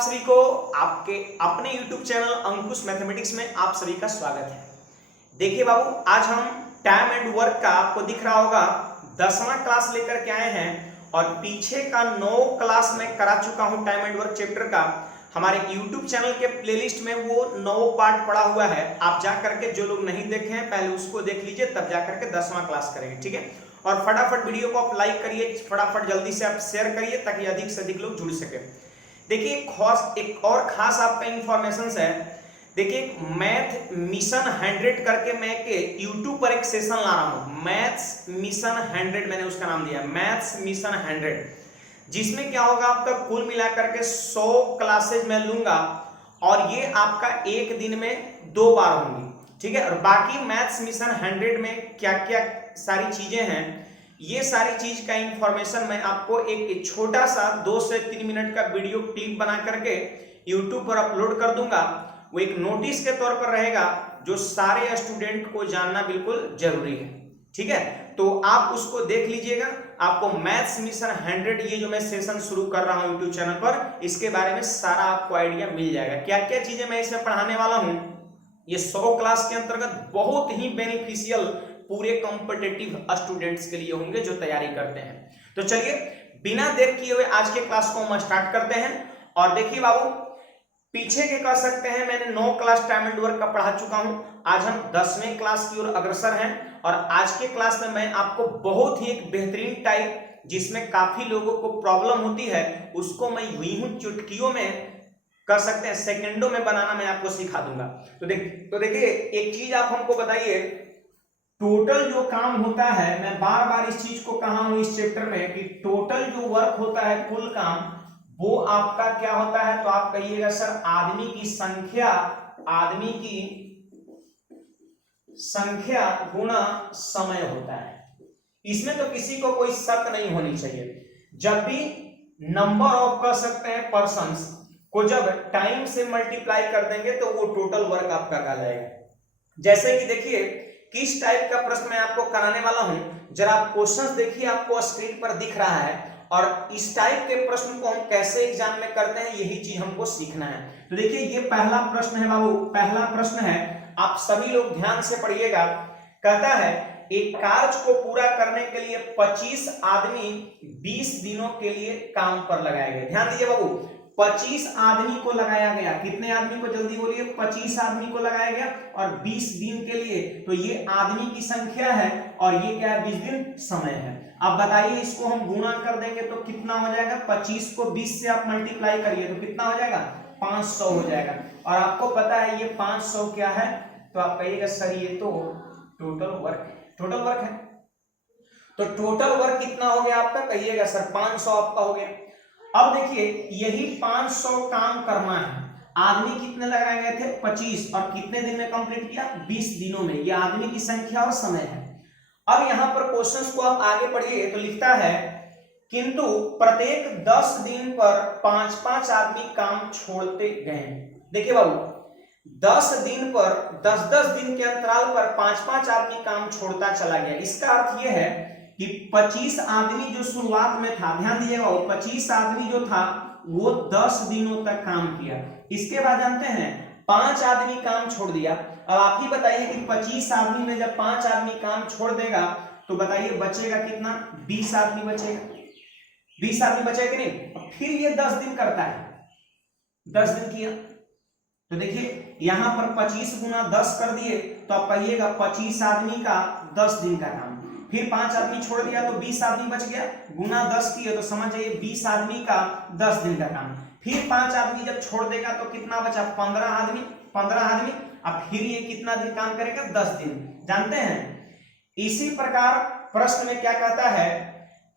सभी को आपके अपने YouTube चैनल अंकुश मैथमेटिक्स में आप सभी का स्वागत है। देखिए बाबू, आज हम टाइम एंड वर्क का आपको दिख रहा होगा 10वां क्लास लेकर के आए हैं और पीछे का 9 क्लास में करा चुका हूं टाइम एंड वर्क चैप्टर का। हमारे YouTube चैनल के प्लेलिस्ट में वो 9 पार्ट पड़ा हुआ है। आप जा करके जो लोग नहीं देखे हैं पहले उसको देख लीजिए, तब जा करके 10वां क्लास करेंगे, ठीक है। और फटाफट वीडियो को आप लाइक करिए, फटाफट जल्दी से आप शेयर करिए ताकि अधिक से अधिक लोग जुड़ सके। देखिए एक और खास आपका इंफॉर्मेशन है। देखिए मैथ मिशन 100 करके मैं के YouTube पर एक सेशन ला रहा हूं, मैथ्स मिशन 100 मैंने उसका नाम दिया मैथ्स मिशन 100, जिसमें क्या होगा आपका कुल मिलाकर के 100 क्लासेज मैं लूंगा और ये आपका एक दिन में 2 बार होंगी, ठीक है। और बाकी मैथ्स मिशन 100 में क्या क्या सारी चीजें हैं, ये सारी चीज का इंफॉर्मेशन मैं आपको एक छोटा सा 2 से 3 मिनट का वीडियो क्लिप बना करके YouTube पर अपलोड कर दूंगा। वो एक नोटिस के तौर पर रहेगा जो सारे स्टूडेंट को जानना बिल्कुल जरूरी है, ठीक है। तो आप उसको देख लीजिएगा, आपको मैथ्स मिशन 100 ये जो मैं सेशन शुरू कर रहा हूं YouTube चैनल पर, इसके बारे में सारा आपको आइडिया मिल जाएगा। क्या क्या चीजें मैं इसमें पढ़ाने वाला हूं, ये 100 क्लास के अंतर्गत बहुत ही बेनिफिशियल पूरे कॉम्पिटिटिव स्टूडेंट्स के लिए होंगे जो तैयारी करते हैं। तो चलिए बिना देर किए हुए आज के क्लास को हम स्टार्ट करते हैं। और देखिए बाबू, पीछे के कह सकते हैं मैंने 9 क्लास टाइम एंड वर्क का पढ़ा चुका हूं, आज हम 10वें क्लास की ओर अग्रसर हैं। और आज के क्लास में मैं आपको बहुत ही एक बेहतरीन टाइप जिसमें काफी लोगों को प्रॉब्लम होती है उसको मैं यूं चुटकियों में कर सकते हैं, सेकंडों में बनाना मैं आपको सिखा दूंगा। तो देखिए एक चीज आप हमको बताइए, टोटल जो काम होता है, मैं बार बार इस चीज को कहा हूं इस चैप्टर में कि टोटल जो वर्क होता है कुल काम, वो आपका क्या होता है। तो आप कहिएगा सर आदमी की संख्या गुणा समय होता है। इसमें तो किसी को कोई शक नहीं होनी चाहिए। जब भी नंबर ऑफ कह सकते हैं पर्सन्स को जब टाइम से मल्टीप्लाई कर देंगे तो वो टोटल वर्क आपका कहलाएगा। जैसे कि देखिए किस टाइप का प्रश्न मैं आपको कराने वाला हूं, जरा आप क्वेश्चंस देखिए, आपको स्क्रीन पर दिख रहा है। और इस टाइप के प्रश्न को हम कैसे एग्जाम में करते हैं यही चीज हमको सीखना है। तो देखिए ये पहला प्रश्न है बाबू, पहला प्रश्न है, आप सभी लोग ध्यान से पढ़िएगा। कहता है एक कार्य को पूरा करने के लिए 25 आदमी 20 दिनों के लिए काम पर लगाए गए। ध्यान दीजिए बाबू, 25 आदमी को लगाया गया। कितने आदमी को, जल्दी बोलिए, 25 आदमी को लगाया गया और 20 दिन के लिए। तो ये आदमी की संख्या है और ये क्या है, 20 दिन समय है। अब बताइए इसको हम गुणा कर देंगे तो कितना हो जाएगा, 25 को 20 से आप मल्टीप्लाई करिए तो कितना हो जाएगा, 500 हो जाएगा। और आपको पता है ये 500 क्या है, तो आप कहिएगा सर ये तो टोटल वर्क है। टोटल वर्क है तो टोटल वर्क कितना हो गया आपका, कहिएगा सर 500 आपका हो गया। अब देखिए यही 500 काम करना है, आदमी कितने लगाए गए थे, 25, और कितने दिन में कंप्लीट किया, 20 दिनों में। ये आदमी की संख्या और समय है। अब यहां पर क्वेश्चंस को आप आगे पढ़िए तो लिखता है किंतु प्रत्येक 10 दिन पर 5-5 आदमी काम छोड़ते गए। देखिए बाबू 10 दिन पर 10-10 दिन के अंतराल पर 5-5 आदमी काम छोड़ता चला गया। इसका अर्थ यह है कि 25 आदमी जो शुरुआत में था, ध्यान दीजिएगा, 25 आदमी जो था वो 10 दिनों तक काम किया। इसके बाद जानते हैं 5 आदमी काम छोड़ दिया। अब आप ही बताइए कि 25 आदमी में जब 5 आदमी काम छोड़ देगा तो बताइए बचेगा कितना, 20 आदमी बचेगा। 20 आदमी बचेगा कि नहीं। फिर ये 10 दिन करता है, 10 दिन किया तो देखिए यहां पर 25 गुना 10 कर दिए तो आप कहिएगा 25 आदमी का 10 दिन का काम। फिर 5 आदमी छोड़ दिया तो 20 आदमी बच गया, गुना 10 किए तो समझ जाइए 20 आदमी का 10 दिन का काम। फिर 5 आदमी जब छोड़ देगा तो कितना बचा, 15 आदमी। अब फिर ये कितना दिन काम करेगा, 10 दिन। जानते हैं इसी प्रकार प्रश्न में क्या कहता है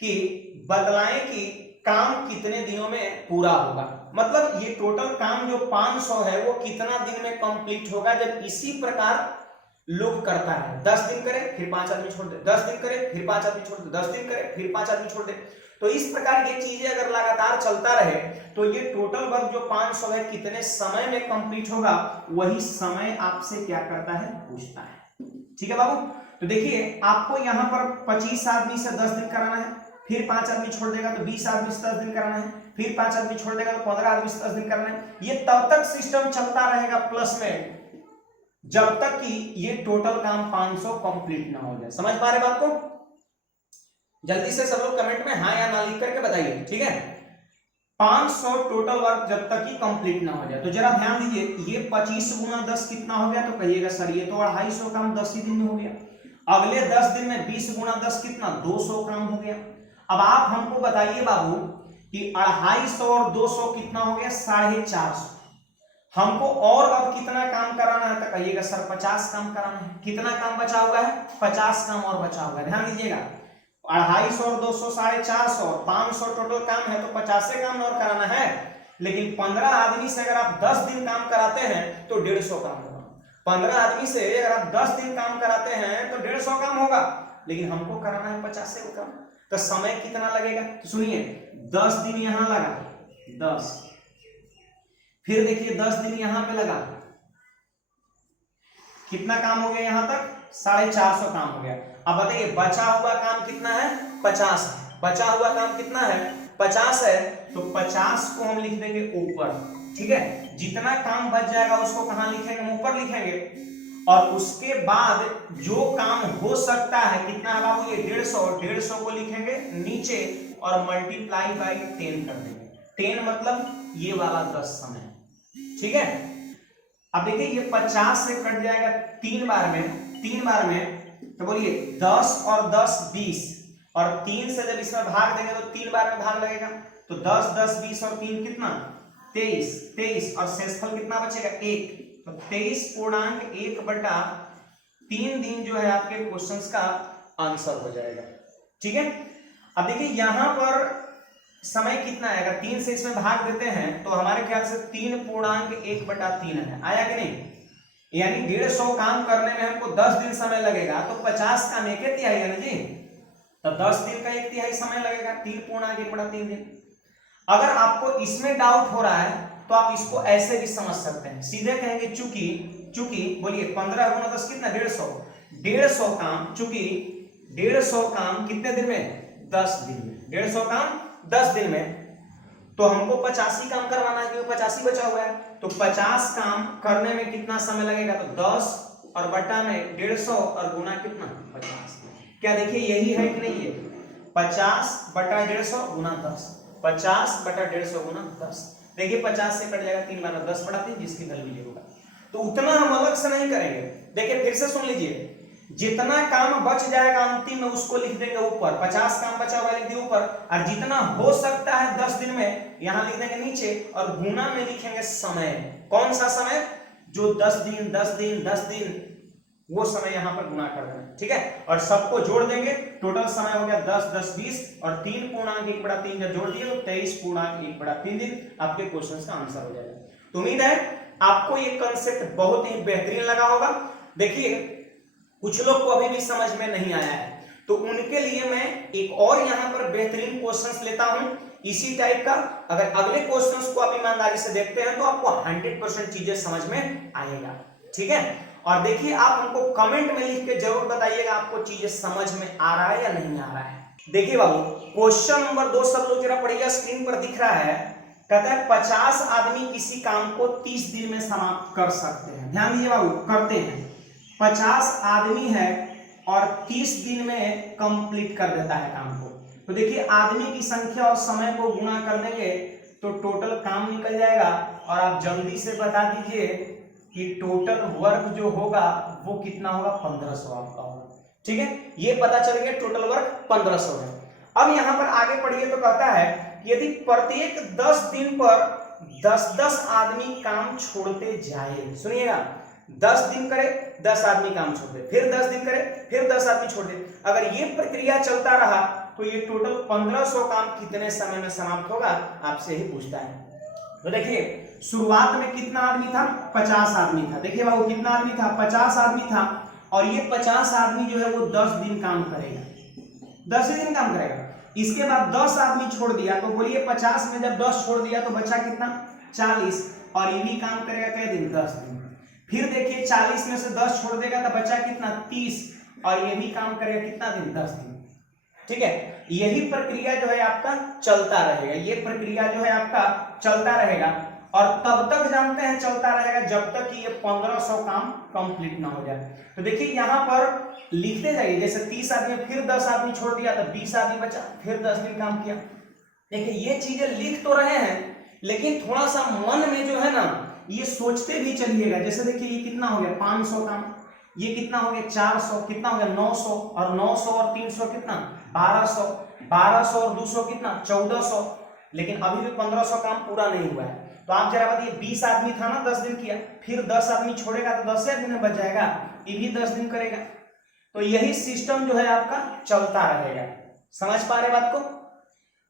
कि बतलाएं कि काम कितने दिनों में पूरा होगा। मतलब ये टोटल काम जो 500 है वो कितना दिन में कंप्लीट होगा। जब इसी प्रकार लोग करता है, 10 दिन करे फिर 5 आदमी छोड़ दे, 10 दिन करे फिर 5 आदमी छोड़ दे, 10 दिन करे फिर 5 आदमी छोड़ दे। तो इस प्रकार ये चीजें अगर लगातार चलता रहे तो ये टोटल वर्क जो 500 है कितने समय में कंप्लीट होगा, वही समय आपसे क्या करता है, पूछता है। ठीक है बाबू। तो देखिए आपको यहां पर 25 आदमी से 10 दिन कराना है फिर 5 आदमी छोड़ देगा तो 20 आदमी से 10 दिन कराना है, फिर 5 आदमी छोड़ देगा तो 15 आदमी से 10 दिन करना है। ये तब तक सिस्टम चलता रहेगा प्लस में जब तक कि ये टोटल काम 500 कंप्लीट ना हो जाए। समझ पा रहे बात को? जल्दी से सब लोग कमेंट में हाँ या ना लिख करके बताइए, ठीक है। 500 टोटल वर्क जब तक कि कंप्लीट ना हो जाए। तो जरा ध्यान दीजिए, ये 25 गुना 10 कितना हो गया? तो कहिएगा सर ये तो 250 काम 10 ही दिन में हो गया। अगले 10 दिन में 20 गुना 10 कितना? 200 काम हो गया। अब आप हमको बताइए बाबू कि 250 और 200 कितना हो गया? 450। हमको और अब कितना काम कराना है? तो कहिएगा सर 50 काम कराना है। कितना काम बचा हुआ है? 50 काम और बचा हुआ है। ध्यान दीजिएगा, 250 और 200 450, 500 टोटल काम है तो 50 काम और कराना है। लेकिन 15 आदमी से अगर आप 10 दिन काम कराते हैं तो 150 काम होगा। 15 आदमी से अगर आप 10 दिन काम कराते हैं तो 150 काम होगा, लेकिन हमको कराना है 50 काम। तो समय कितना लगेगा? तो सुनिए, 10 दिन यहां लगा 10, फिर देखिए 10 दिन यहां पे लगा, कितना काम हो गया? यहां तक 450 काम हो गया। अब बताइए बचा हुआ काम कितना है? 50 है। बचा हुआ काम कितना है? 50 है। तो 50 को हम लिख देंगे ऊपर, ठीक है। जितना काम बच जाएगा उसको कहां लिखेंगे? ऊपर लिखेंगे। और उसके बाद जो काम हो सकता है कितना है बाबू? ये 150 को लिखेंगे नीचे और मल्टीप्लाई बाई 10 कर देंगे। 10 मतलब ये वाला 10 समय, ठीक है। अब देखिए ये 50 से कट जाएगा 3 बार में, तो बोलिए 10 और 10 20, और 3 से जब इसमें भाग देंगे तो 3 बार में भाग लगेगा। तो 10 10 20 और 3 कितना? 23 और शेषफल कितना बचेगा? 1। तो 23.1/3 दिन जो है आपके क्वेश्चंस का आंसर हो जाएगा, ठीक है। अब देखिए यहां पर समय कितना है? अगर 3 से इसमें भाग देते हैं तो हमारे ख्याल से 3.1/3 है। आया कि नहीं? यानी 150 काम करने में हमको 10 दिन समय लगेगा, तो 50 काम 1/3 है ना जी। तो 10 दिन का 1/3 समय लगेगा, 3.1/3 दिन। अगर आपको इसमें डाउट हो रहा है तो आप इसको ऐसे भी समझ सकते हैं, सीधे कहेंगे चूंकि बोलिए 15 गुना 10 कितना? 150 काम, चूंकि 150 काम कितने दिन में? 10 दिन में। 150 काम 10 दिन में, तो हमको 85 काम करवाना है क्योंकि 85 बचा हुआ है। तो 50 काम करने में कितना समय लगेगा? तो 10 और बटा में 150 और गुना कितना? 50। क्या देखिए यही है कि नहीं? ये 50/150 गुना 10, 50/150 गुना 10। देखिए 50 से कट जाएगा 3 बार में 10/3, जिसकी वैल्यू ये होगा। तो उतना हम अलग से नहीं करेंगे। देखिए फिर से सुन लीजिए, जितना काम बच जाएगा अंतिम में उसको लिख देंगे ऊपर। 50 काम बचा हुआ लिख दिए ऊपर, और जितना हो सकता है 10 दिन में यहां लिख देंगे नीचे, और गुना में लिखेंगे समय। कौन सा समय? जो 10 दिन 10 दिन 10 दिन, वो समय यहां पर गुना कर देना, ठीक है। और सबको जोड़ देंगे, टोटल समय हो गया 10 10 20, और 3.1/3 जब जोड़ दिए तो 23.1/3 दिन आपके क्वेश्चन का आंसर हो जाएगा। तो उम्मीद है आपको ये कंसेप्ट बहुत ही बेहतरीन लगा होगा। देखिए कुछ लोग को अभी भी समझ में नहीं आया है, तो उनके लिए मैं एक और यहां पर बेहतरीन क्वेश्चंस लेता हूं इसी टाइप का। अगर अगले क्वेश्चंस को आप ईमानदारी से देखते हैं तो आपको 100% चीजें समझ में आएगा, ठीक है। और देखिए आप हमको कमेंट में लिख के जरूर बताइएगा आपको चीजें समझ में आ रहा है या नहीं आ रहा है। देखिए बाबू क्वेश्चन नंबर 2 सब लोग जरा पढ़िएगा, स्क्रीन पर दिख रहा है। कहता है 50 आदमी किसी काम को 30 दिन में समाप्त कर सकते हैं। ध्यान दीजिए बाबू, करते हैं। 50 आदमी है और 30 दिन में कंप्लीट कर देता है काम को। तो देखिए आदमी की संख्या और समय को गुणा कर देंगे तो टोटल काम निकल जाएगा, और आप जल्दी से बता दीजिए कि टोटल वर्क जो होगा वो कितना होगा? 1500 आपका होगा, ठीक है। ये पता चल गया टोटल वर्क 1500 है। अब यहां पर आगे पढ़िए तो कहता है यदि प्रत्येक 10 दिन पर 10-10 आदमी काम छोड़ते जाए, सुनिएगा 10 दिन करे 10 आदमी काम छोड़ दे, फिर 10 दिन करे फिर 10 आदमी छोड़ दे, अगर ये प्रक्रिया चलता रहा तो ये टोटल 1500 काम कितने समय में समाप्त होगा? आपसे ही पूछता है। तो देखिए शुरुआत में कितना आदमी था? 50 आदमी था। देखिए बाबू कितना आदमी था? 50 आदमी था, और ये 50 आदमी जो है वो 10 दिन काम करेगा, 10 ही दिन काम करेगा। इसके बाद 10 आदमी छोड़ दिया, तो बोलिए 50 में जब 10 छोड़ दिया तो बचा कितना? 40, और ये भी काम करेगा क्या दिन? 10 दिन। फिर देखिए 40 में से 10 छोड़ देगा तो बचा कितना? 30, और ये भी काम करेगा कितना दिन? 10 दिन। ठीक है, यही प्रक्रिया जो है आपका चलता रहेगा, ये प्रक्रिया जो है आपका चलता रहेगा और तब तक जानते हैं चलता रहेगा जब तक कि ये 1500 काम कंप्लीट ना हो जाए। तो देखिए यहां पर लिखते जाइए, जैसे 30 आदमी, फिर 10 आदमी छोड़ दिया तो 20 आदमी बचा, फिर 10 दिन काम किया। देखिए ये चीजें लिख तो रहे हैं लेकिन थोड़ा सा मन में जो है ना ये सोचते भी चलिएगा। जैसे देखिए ये कितना हो गया 500 काम, ये कितना हो गया 400, कितना हो गया 900, और 900 और 300 कितना 1200, 1200 और 200 कितना 1400, लेकिन अभी भी 1500 काम पूरा नहीं हुआ है। तो आप जरा बताइए 20 आदमी था ना 10 दिन किया, फिर 10 आदमी छोड़ेगा तो 10 दिन में बच जाएगा, ये भी 10 दिन करेगा। तो यही सिस्टम जो है आपका चलता रहेगा। समझ पा रहे बात को?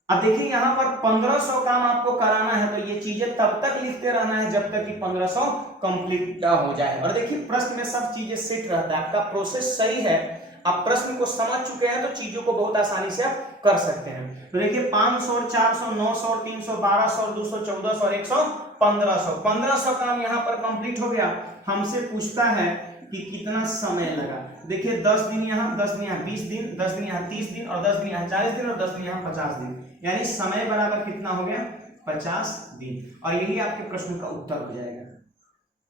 अब देखिए यहां पर 1500 काम आपको कराना है तो ये चीजें तब तक लिखते रहना है जब तक कि 1500 कंप्लीट हो जाए। और देखिए प्रश्न में सब चीजें सेट रहता है, आपका प्रोसेस सही है, आप प्रश्न को समझ चुके हैं तो चीजों को बहुत आसानी से आप कर सकते हैं। तो देखिए 500 और 400, 900 और 300, 1200 और 200, 1400 और 100, 1500, 1500 काम यहाँ पर कंप्लीट हो गया। हमसे पूछता है कि कितना समय लगा। देखिए 10 दिन यहाँ, 10 दिन यहाँ 20 दिन, 10 दिन यहाँ 30 दिन, और 10 दिन यहाँ 40 दिन, और 10 दिन यहाँ 50 दिन, यानी समय बराबर कितना हो गया 50 दिन। और यही आपके प्रश्न का उत्तर हो जाएगा।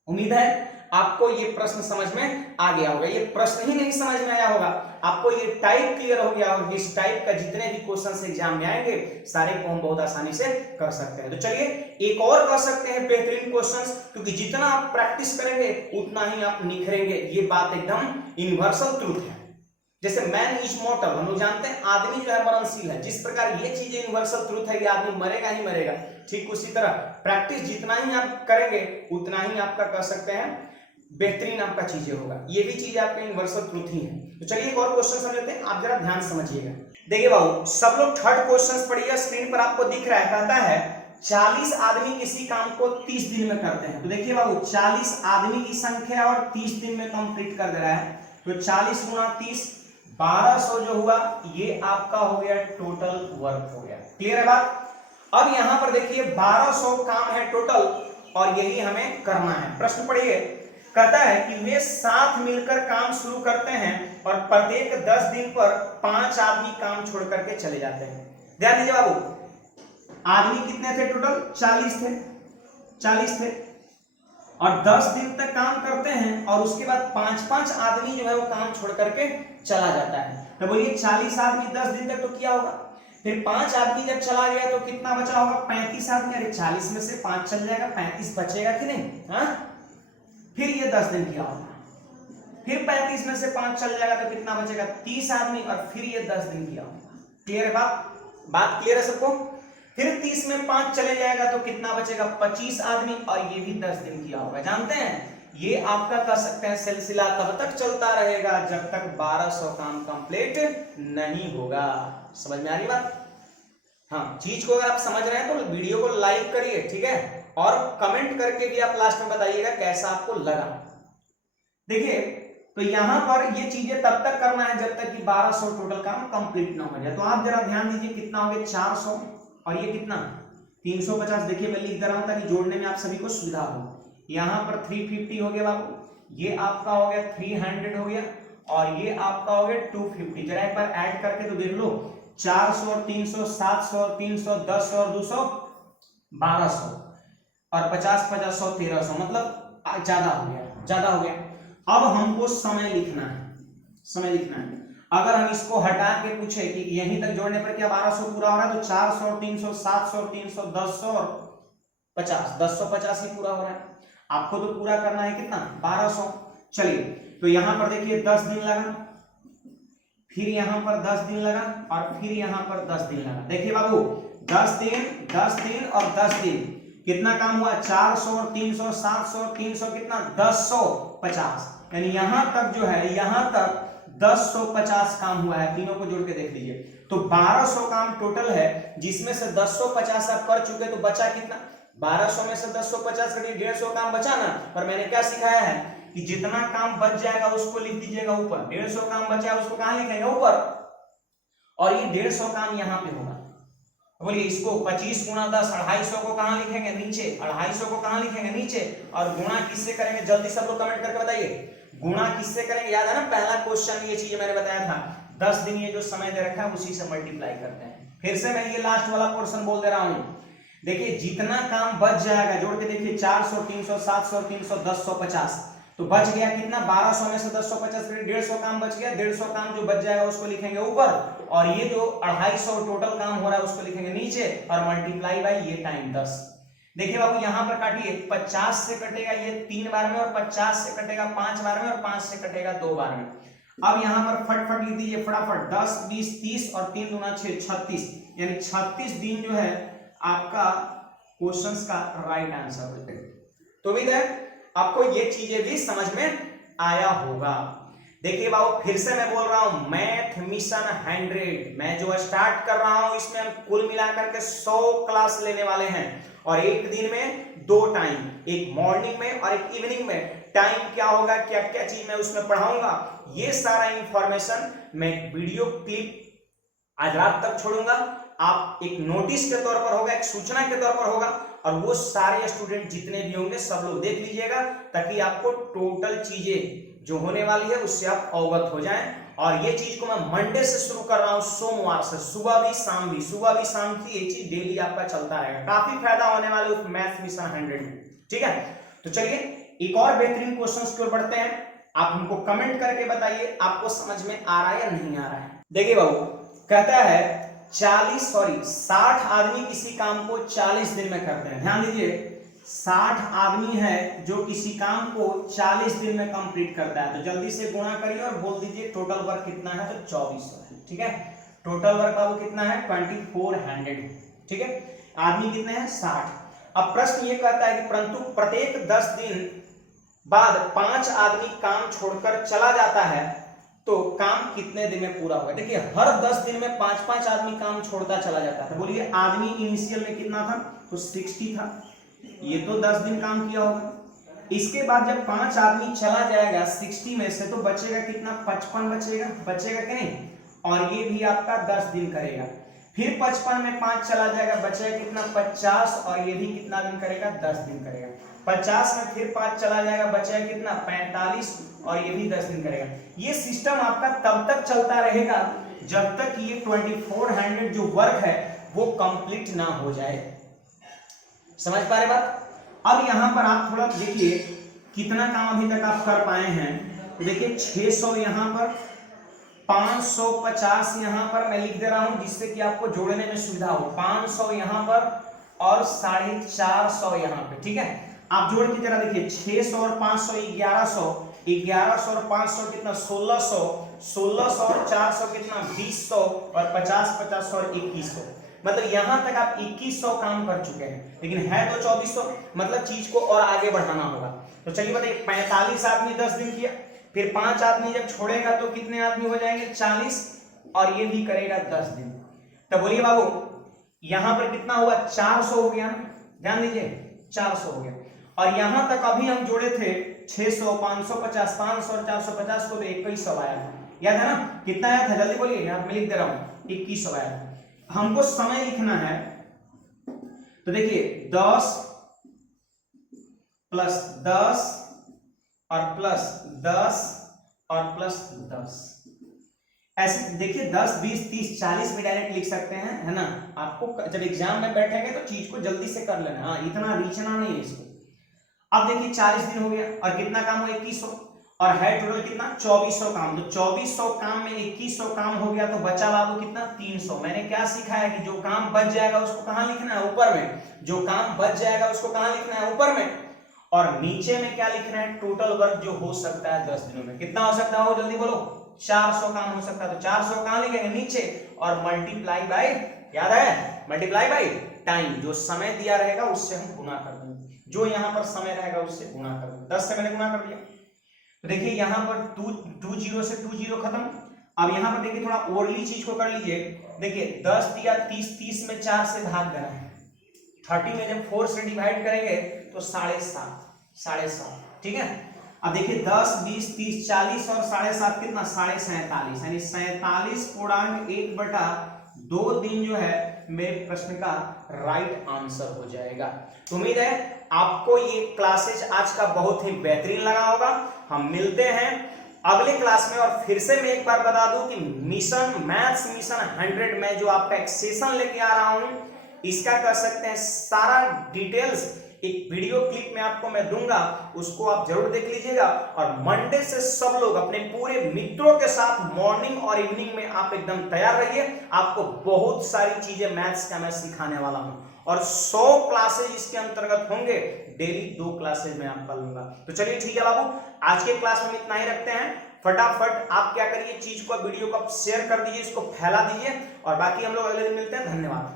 उम्मीद है आपको ये प्रश्न समझ में आ गया होगा। ये प्रश्न ही नहीं समझ में आया होगा, आपको ये टाइप क्लियर हो गया होगा। इस टाइप का जितने भी क्वेश्चन एग्जाम में आएंगे सारे को हम बहुत आसानी से कर सकते हैं। तो चलिए एक और कर सकते हैं बेहतरीन क्वेश्चंस, क्योंकि जितना आप प्रैक्टिस करेंगे उतना ही आप निखरेंगे। ये बात एकदम यूनिवर्सल ट्रूथ है। जैसे मैन इज मॉर्टल, हम लोग जानते हैं आदमी जो है मरणशील है, जिस प्रकार ये चीजें यूनिवर्सल ट्रूथ है कि आदमी मरेगा ही मरेगा, ठीक उसी तरह प्रैक्टिस जितना ही आप करेंगे उतना ही आपका कर सकते हैं बेहतरीन आपका चीजें होगा। ये भी चीज आपका यूनिवर्सल ट्रूथ ही है। तो चलिए एक और क्वेश्चन समझते हैं, आप जरा ध्यान समझिएगा। देखिए बाबू सब लोग थर्ड क्वेश्चन पढ़िए, स्क्रीन पर आपको दिख रहा है, कहता है 40 आदमी किसी काम को 30 दिन में करते हैं। तो देखिए बाबू 40 आदमी की संख्या और 30 दिन में कंप्लीट कर दे रहा है, तो 40 गुणा 30 1200 जो हुआ ये आपका हो गया टोटल वर्क हो गया। क्लियर है बात? अब यहां पर देखिए 1200 काम है टोटल और यही हमें करना है। प्रश्न पढ़िए, कहता है कि वे साथ मिलकर काम शुरू करते हैं और प्रत्येक 10 दिन पर 5 आदमी काम छोड़ करके चले जाते हैं। ध्यान दीजिए बाबू, आदमी कितने थे टोटल 40 थे, 40 थे और 10 दिन तक काम करते हैं और उसके बाद 5-5 आदमी जो है वो काम छोड़ करके चला जाता है। तो बोलिए 40 आदमी 10 दिन तक तो किया होगा, फिर 5 आदमी जब चला गया तो कितना बचा होगा 35 आदमी। अरे 40 में से 5 चल जाएगा, 35 बचेगा कि नहीं? हाँ, फिर ये 10 दिन किया होगा, फिर 35 में से 5 चल जाएगा तो कितना बचेगा 30 आदमी, और फिर ये 10 दिन किया होगा। क्लियर है बात क्लियर है सबको? फिर 30 में 5 चले जाएगा तो कितना बचेगा 25 आदमी, और ये भी 10 दिन किया होगा। जानते हैं ये आपका कह सकते हैं सिलसिला तब तक चलता रहेगा जब तक 1200 काम कंप्लीट नहीं होगा। समझ में आ रही बात? हाँ, चीज को अगर आप समझ रहे हैं तो वीडियो को लाइक करिए, ठीक है, और कमेंट करके भी आप लास्ट में बताइएगा कैसा आपको लगा। देखिए तो यहां पर ये चीजें तब तक करना है जब तक कि 1200 टोटल काम कंप्लीट ना हो जाए। तो आप जरा ध्यान दीजिए कितना हो गया 400 और ये कितना 350। देखिए मैं लिख दे रहा हूं ताकि जोड़ने में आप सभी को सुविधा हो। यहां पर 350 हो गया बाबू, ये आपका हो गया 300 हो गया, और ये आपका हो गया 250। जरा एक बार ऐड करके तो देख लो, 400 और 300, 700 और 300, 10 और 200, 1200 और 50, 50, 100, 1300, मतलब ज्यादा हो गया। अब हमको समय लिखना है। अगर हम इसको हटा के पूछे कि यहीं तक जोड़ने पर क्या 1200 पूरा हो रहा है, तो 400 और 300, 700 और 300, 10 और 50, 1050 ही पूरा हो रहा है। आपको तो पूरा करना है कितना 1200। चलिए तो यहां पर देखिए 10 दिन लगा, फिर यहां पर 10 दिन लगा, और फिर यहां पर 10 दिन लगा। देखिए बाबू 10 दिन और 10 दिन कितना काम हुआ 400 और 300, 700 और 300 कितना 1050, यानी यहां तक जो है यहां तक 1050 काम हुआ है। तीनों को जोड़ के देख लीजिए तो 1200 काम टोटल है, जिसमें से 1050 आप कर चुके, तो बचा कितना 1200 में से 1050 करिए 150 काम बचा ना। और मैंने क्या सिखाया है कि जितना काम बच जाएगा उसको लिख दीजिएगा ऊपर, 150 काम बचा है उसको कहां लिखेंगे ऊपर, और ये 150 काम यहां पे होगा। बोलिए इसको 25 गुणा 10 250 को कहां लिखेंगे नीचे, 250 को कहां लिखेंगे नीचे, और गुणा किससे करेंगे जल्दी सब लोग कमेंट करके बताइए, गुणा किससे करेंगे? याद है ना पहला क्वेश्चन ये चीज मैंने बताया था, 10 दिन ये जो समय दे रखा है उसी से मल्टीप्लाई करते हैं। फिर से मैं ये लास्ट वाला पोर्शन बोल दे रहा हूं, देखिए जितना काम बच जाएगा जोड़ के देखिए 400, 300, 700, 300, 10, 50, तो बच गया कितना 1200 में से 1050 फिर 150 काम बच गया। 150 काम जो बच जाएगा उसको लिखेंगे ऊपर, और ये जो 250 टोटल काम हो रहा है उसको लिखेंगे नीचे, और मल्टीप्लाई बाई ये टाइम 10। देखिए बाबू यहां पर काटिए, 50 से कटेगा ये 3 बार में, और 50 से कटेगा 5 बार में, और 5 से कटेगा 2 बार में। अब यहां पर फटफट लिख दीजिए फटाफट, 10, 20, 30 और 3 दूना 6, 36, यानी 36 दिन जो है आपका क्वेश्चंस का राइट आंसर हो जाएगा। तो उम्मीद है आपको ये चीजें भी समझ में आया होगा। देखिए बाबू फिर से मैं बोल रहा हूं, मैथ मिशन 100 मैं जो स्टार्ट कर रहा हूं इसमें हम कुल मिलाकर के 100 क्लास लेने वाले हैं, और एक दिन में 2 टाइम, एक मॉर्निंग में और एक इवनिंग में। टाइम क्या होगा, क्या क्या चीज मैं उसमें पढ़ाऊंगा, ये सारा इंफॉर्मेशन मैं वीडियो क्लिप आज रात तक छोड़ूंगा। आप एक नोटिस के तौर पर होगा, एक सूचना के तौर पर होगा, और वो सारे स्टूडेंट जितने भी होंगे सब लोग देख लीजिएगा, ताकि आपको टोटल चीजें जो होने वाली है उससे आप अवगत हो जाएं। और ये चीज को मैं मंडे से शुरू कर रहा हूं, सोमवार से, सुबह भी शाम भी, सुबह भी शाम की ये चीज डेली आपका चलता रहेगा। काफी फायदा होने वाले उस मैथ मिशन 100 में, ठीक है। तो चलिए एक और बेहतरीन क्वेश्चन की ओर बढ़ते हैं। आप हमको कमेंट करके बताइए आपको समझ में आ रहा है या नहीं आ रहा है। देखिए बाबू कहता है 60 आदमी किसी काम को 40 दिन में करते हैं। ध्यान दीजिए 60 आदमी है जो किसी काम को 40 दिन में कंप्लीट करता है। तो जल्दी से गुणा करिए और बोल दीजिए टोटल वर्क कितना है, तो 2400 है, ठीक है। टोटल वर्क बाबू कितना है, 2400, ठीक है। आदमी कितने हैं, 60। अब प्रश्न ये कहता है कि परंतु प्रत्येक 10 दिन बाद 5 आदमी काम छोड़कर चला जाता है, तो काम कितने दिन में पूरा होगा। देखिए हर 10 दिन में 5-5 आदमी काम छोड़ता चला जाता था। बोलिए आदमी इनिशियल में कितना था, तो 60 था, ये तो 10 दिन काम किया होगा। इसके बाद जब 5 आदमी चला जाएगा 60 में से, तो बचेगा कितना, 55 बचेगा, बचेगा कि नहीं, और ये भी आपका 10 दिन करेगा। फिर 55 में 5 चला जाएगा, बचेगा कितना, 50, और ये भी कितना दिन करेगा, 10 दिन करेगा। 50 में फिर 5 चला जाएगा, बचेगा कितना, 45, और ये भी 10 दिन करेगा। ये सिस्टम आपका तब तक चलता रहेगा जब तक ये 2400 जो वर्क है वो कंप्लीट ना हो जाए। समझ पा रहे बात। अब यहां पर आप थोड़ा देखिए कितना काम अभी तक आप कर पाए हैं। तो देखिए 600 यहां पर, 550 यहां पर मैं लिख दे रहा हूं जिससे कि आपको जोड़ने में सुविधा हो। 500 यहां पर और 450 यहां पे, ठीक है। आप जोड़ के जरा देखिए 600 और 500 1100, 1100 और 500 कितना, 1600, 1600 और 400 कितना, 2000, और 50 और 2100। मतलब यहां तक आप 2100 काम कर चुके हैं, लेकिन है तो 2400, मतलब चीज को और आगे बढ़ाना होगा। तो चलिए बताइए 45 आदमी 10 दिन किया, फिर 5 आदमी जब छोड़ेगा तो कितने आदमी हो जाएंगे, 40, और ये भी करेगा 10 दिन। तो बोलिए बाबू यहां पर कितना हुआ, 400 हो गया ना, ध्यान दीजिए 400 हो गया। और यहां तक अभी हम जोड़े थे 600, 550, 500 और 450 को, तो 2100 आया था, याद है ना, कितना आया था, जल्दी बोलिए, यहां मैं लिख दे रहा हूं, 2100 आया था। हमको समय लिखना है, तो देखिए 10 प्लस 10 और प्लस 10 और प्लस 10, ऐसे देखिए 10, 20, 30, 40 में डायरेक्ट लिख सकते हैं, है ना। आपको जब एग्जाम में बैठेंगे तो चीज को जल्दी से कर लेना, हाँ इतना रीचना नहीं है इसको। अब देखिए 40 दिन हो गया और कितना काम हुआ, 2100, और है टोटल कितना, 2400 काम। तो 2400 काम में 2100 काम हो गया, तो बचा बाबू कितना, 300। मैंने क्या सीखा है कि जो काम बच जाएगा उसको कहां लिखना है, ऊपर में। जो काम बच जाएगा उसको कहां लिखना है, ऊपर में। और नीचे में क्या लिखना है, टोटल वर्क जो हो सकता है 10 दिनों में। कितना हो सकता है, जल्दी बोलो, 400 काम हो सकता है। तो 400 कहां लिखेंगे, नीचे, और मल्टीप्लाई बाय, याद है, मल्टीप्लाई बाय टाइम, जो समय दिया रहेगा उससे हम गुना कर देंगे, जो यहां पर समय रहेगा उससे गुना कर देंगे। 10 से मैंने गुना कर दिया, तो देखिए यहां पर 2 0 से 2 0 खत्म। अब यहां पर देखिए थोड़ा ओरली चीज को कर लीजिए। देखिए 10 दिया 30, 30 में 4 से भाग देना है। 30 में जब 4 से डिवाइड करेंगे तो 7.5, ठीक है। अब देखिए 10, 20, 30, 40 और 7.5 कितना, 47.5, यानी 47.1/2 दिन जो है मेरे प्रश्न का राइट आंसर हो जाएगा। तो उम्मीद है आपको ये क्लासेज आज का बहुत ही बेहतरीन लगा होगा। हम मिलते हैं अगले क्लास में। और फिर से मैं एक बार बता दूं कि मिशन मैथ्स मिशन 100 में जो आपका एक सेशन लेके आ रहा हूं, इसका कर सकते हैं सारा डिटेल्स एक वीडियो क्लिप में आपको मैं दूंगा, उसको आप जरूर देख लीजिएगा। और मंडे से सब लोग अपने पूरे मित्रों के साथ मॉर्निंग और इवनिंग में आप एकदम तैयार रहिए। आपको बहुत सारी चीजें मैथ्स का मैं सिखाने वाला हूं और 100 क्लासेज इसके अंतर्गत होंगे। डेली 2 क्लासेज मैं आपका लूंगा। तो चलिए ठीक है बाबू, आज के क्लास में इतना ही रखते हैं। फटाफट आप क्या करिए, चीज को वीडियो को शेयर कर दीजिए, इसको फैला दीजिए और बाकी हम लोग अगले दिन मिलते हैं। धन्यवाद।